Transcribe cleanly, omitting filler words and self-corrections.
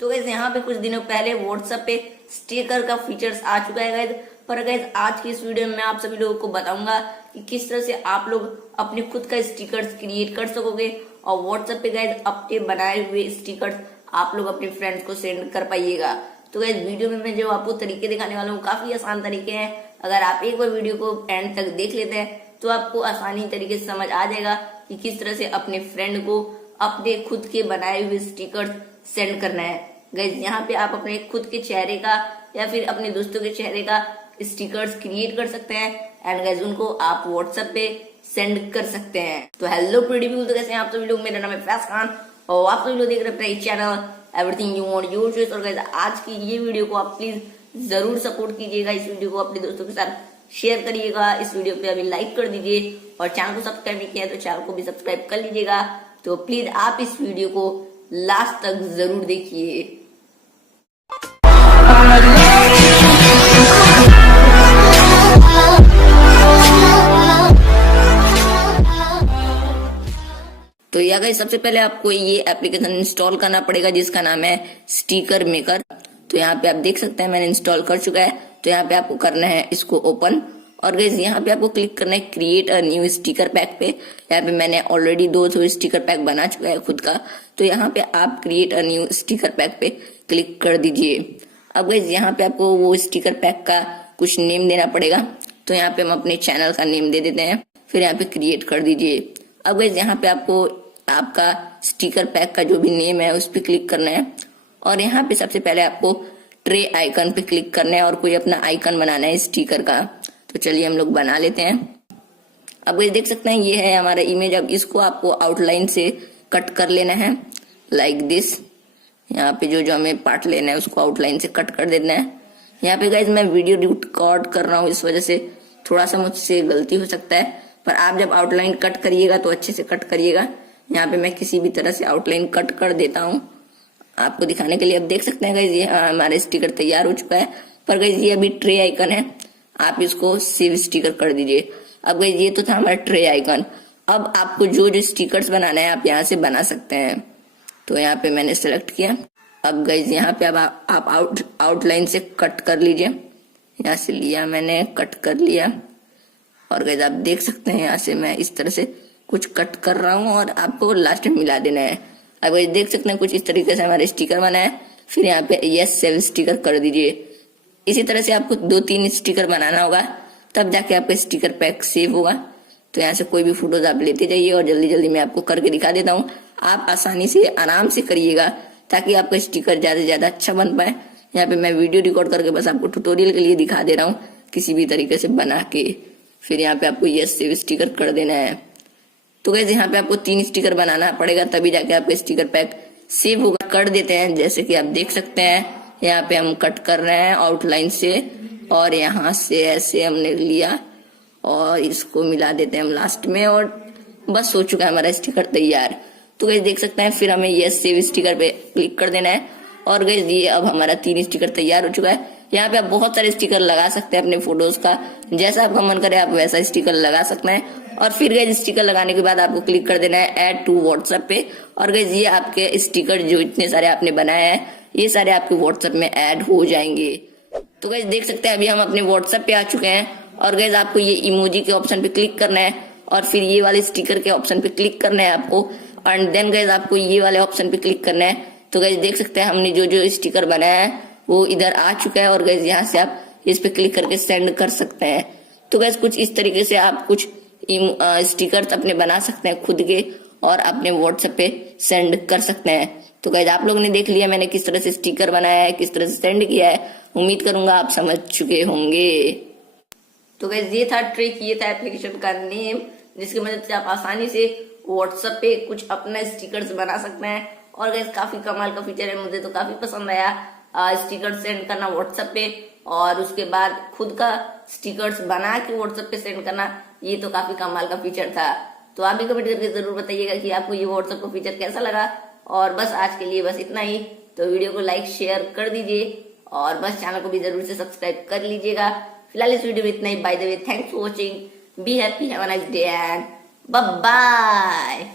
तो गाइस यहाँ पे कुछ दिनों पहले व्हाट्सएप पे स्टिकर का फीचर्स आ चुका है गाइस। पर गाइस आज की इस वीडियो में मैं आप सभी लोगों को बताऊंगा कि किस तरह से आप लोग अपने खुद का स्टिकर्स क्रिएट कर सकोगे और व्हाट्सएप पे गाइस अपने बनाए हुए स्टिकर्स आप लोग अपने फ्रेंड्स को सेंड कर पाइएगा। तो गाइस वीडियो में मैं जो आपको तरीके दिखाने वाला हूँ काफी आसान तरीके हैं। अगर आप एक बार वीडियो को एंड तक देख लेते हैं तो आपको आसानी तरीके से समझ आ जाएगा कि किस तरह से अपने फ्रेंड को अपने खुद के बनाए हुए स्टिकर्स सेंड करना है। गाइस यहाँ पे आप अपने खुद के चेहरे का या फिर अपने दोस्तों के चेहरे का स्टिकर्स क्रिएट कर सकते हैं एंड गाइस उनको आप व्हाट्सएप पे सेंड कर सकते हैं। तो हेलो प्रीटी पीपल, तो कैसे हैं आप सभी लोग। मेरा नाम है फैज खान और आप सभी लोग देख रहे हैं अपना channel everything you want your choice. और गाइस आज की ये वीडियो को आप प्लीज जरूर सपोर्ट कीजिएगा। इस वीडियो को अपने दोस्तों के साथ शेयर करिएगा। इस वीडियो पे अभी लाइक कर दीजिए और चैनल को सब्सक्राइब नहीं किया है तो चैनल को भी सब्सक्राइब कर लीजिएगा। तो प्लीज आप इस वीडियो को लास्ट तक जरूर देखिए। तो या गाइस सबसे पहले आपको ये एप्लीकेशन इंस्टॉल करना पड़ेगा जिसका नाम है स्टिकर मेकर। तो यहाँ पे आप देख सकते हैं मैंने इंस्टॉल कर चुका है। तो यहाँ पे आपको करना है इसको ओपन और गाइस यहाँ पे आपको क्लिक करना है create a new sticker pack पे। यहाँ पे मैंने ऑलरेडी 2 स्टिकर पैक बना चुका है खुद का। तो यहाँ पे आप create a new sticker pack पे क्लिक कर दीजिए। अब गाइस यहाँ पे आपको वो स्टिकर पैक का कुछ नेम देना पड़ेगा। तो यहाँ पे हम अपने चैनल का नेम दे देते हैं, फिर यहाँ पे क्रिएट कर दीजिए। अब गाइस यहाँ पे आपको आपका स्टिकर पैक का जो भी नेम है उस पर क्लिक करना है और यहाँ पे सबसे पहले आपको ट्रे आइकन पे क्लिक करना है और कोई अपना आइकन बनाना है स्टिकर का। तो चलिए हम लोग बना लेते हैं। अब ये देख सकते हैं ये है हमारा इमेज। अब इसको आपको आउटलाइन से कट कर लेना है लाइक दिस। यहाँ पे जो हमें पार्ट लेना है उसको आउटलाइन से कट कर देना है। यहाँ पे गाइज मैं वीडियो रिकॉर्ड कर रहा हूँ, इस वजह से थोड़ा सा मुझसे गलती हो सकता है, पर आप जब आउटलाइन कट करिएगा तो अच्छे से कट करिएगा। यहाँ पे मैं किसी भी तरह से आउटलाइन कट कर देता हूँ आपको दिखाने के लिए। अब देख सकते हैं गाइज ये हमारा स्टिकर तैयार हो चुका है। पर गाइज ये अभी ट्रे आइकन है, आप इसको सेव स्टिकर कर दीजिए। अब गाइज ये तो था हमारा ट्रे आइकन। अब आपको जो जो स्टिकर्स बनाना है आप यहाँ से बना सकते हैं। तो यहाँ पे मैंने सेलेक्ट किया। अब गाइज यहाँ पे अब आप आउटलाइन से कट कर लीजिए। यहाँ से लिया मैंने, कट कर लिया और गाइज आप देख सकते हैं यहाँ से मैं इस तरह से कुछ कट कर रहा हूँ और आपको लास्ट में मिला देना है। अब गाइज देख सकते हैं कुछ इस तरीके से हमारे स्टिकर बना है। फिर यहाँ पे यस सेव स्टिकर कर दीजिए। इसी तरह से आपको 2-3 स्टिकर बनाना होगा, तब जाके आपका स्टिकर पैक सेव होगा। तो यहाँ से कोई भी फोटोज आप लेते जाइए और जल्दी जल्दी मैं आपको करके दिखा देता हूँ। आप आसानी से आराम से करिएगा ताकि आपका स्टिकर ज्यादा से ज्यादा अच्छा बन पाए। यहाँ पे मैं वीडियो रिकॉर्ड करके बस आपको ट्यूटोरियल के लिए दिखा दे रहा हूँ किसी भी तरीके से बना के। फिर यहाँ पे आपको यस सेव स्टिकर कर देना है। तो गाइस यहाँ पे आपको 3 स्टिकर बनाना पड़ेगा तभी जाके आपका स्टिकर पैक सेव होगा। कर देते हैं जैसे कि आप देख सकते हैं यहाँ पे हम कट कर रहे हैं आउटलाइन से और यहाँ से ऐसे हमने लिया और इसको मिला देते हैं हम लास्ट में और बस हो चुका है हमारा स्टिकर तैयार। तो गाइस देख सकते हैं फिर हमें यस सेव स्टिकर पे क्लिक कर देना है और गाइस ये अब हमारा 3 स्टिकर तैयार हो चुका है। यहाँ पे आप बहुत सारे स्टिकर लगा सकते हैं अपने फोटोज का, जैसा आपका मन करे आप वैसा स्टिकर लगा सकते हैं। और फिर गाइस स्टिकर लगाने के बाद आपको क्लिक कर देना है ऐड टू व्हाट्सएप पे और गाइस ये आपके स्टिकर जो इतने सारे आपने बनाए हैं ये सारे आपके व्हाट्सएप में ऐड हो जाएंगे। तो गाइस देख सकते हैं अभी हम अपने व्हाट्सएप पे आ चुके हैं और गाइस आपको ये इमोजी के ऑप्शन पे क्लिक करना है और फिर ये वाले स्टिकर के ऑप्शन पे क्लिक करना है आपको एंड देन गाइस आपको ये वाले ऑप्शन पे क्लिक करना है। तो गाइस देख सकते हैं हमने जो जो स्टिकर बनाया है वो इधर आ चुका है और गाइस यहाँ से आप इस पे क्लिक करके सेंड कर सकते हैं। तो गाइस कुछ इस तरीके से आप कुछ स्टिकर्स अपने बना सकते हैं खुद के और अपने व्हाट्सएप पे सेंड कर सकते हैं। तो गाइस आप लोगों ने देख लिया मैंने किस तरह से स्टिकर बनाया है, किस तरह से सेंड किया है। उम्मीद करूंगा आप समझ चुके होंगे। तो गाइस ये था ट्रिक, ये था एप्लीकेशन का नेम जिसकी मदद से आप आसानी से व्हाट्सएप पे कुछ अपना स्टिकर्स बना सकते हैं। और गाइस काफी कमाल का फीचर है, मुझे तो काफी पसंद आया स्टिकर सेंड करना व्हाट्सएप पे और उसके बाद खुद का स्टिकर्स बना के व्हाट्सएप पे सेंड करना। ये तो काफी कमाल का फीचर था। तो आप भी कमेंट करके जरूर बताइएगा कि आपको ये व्हाट्सएप का फीचर कैसा लगा। और बस आज के लिए बस इतना ही। तो वीडियो को लाइक शेयर कर दीजिए और बस चैनल को भी जरूर से सब्सक्राइब कर लीजिएगा। फिलहाल इस वीडियो में इतना ही। By the way thanks for watching, be happy, have a nice day and bye bye.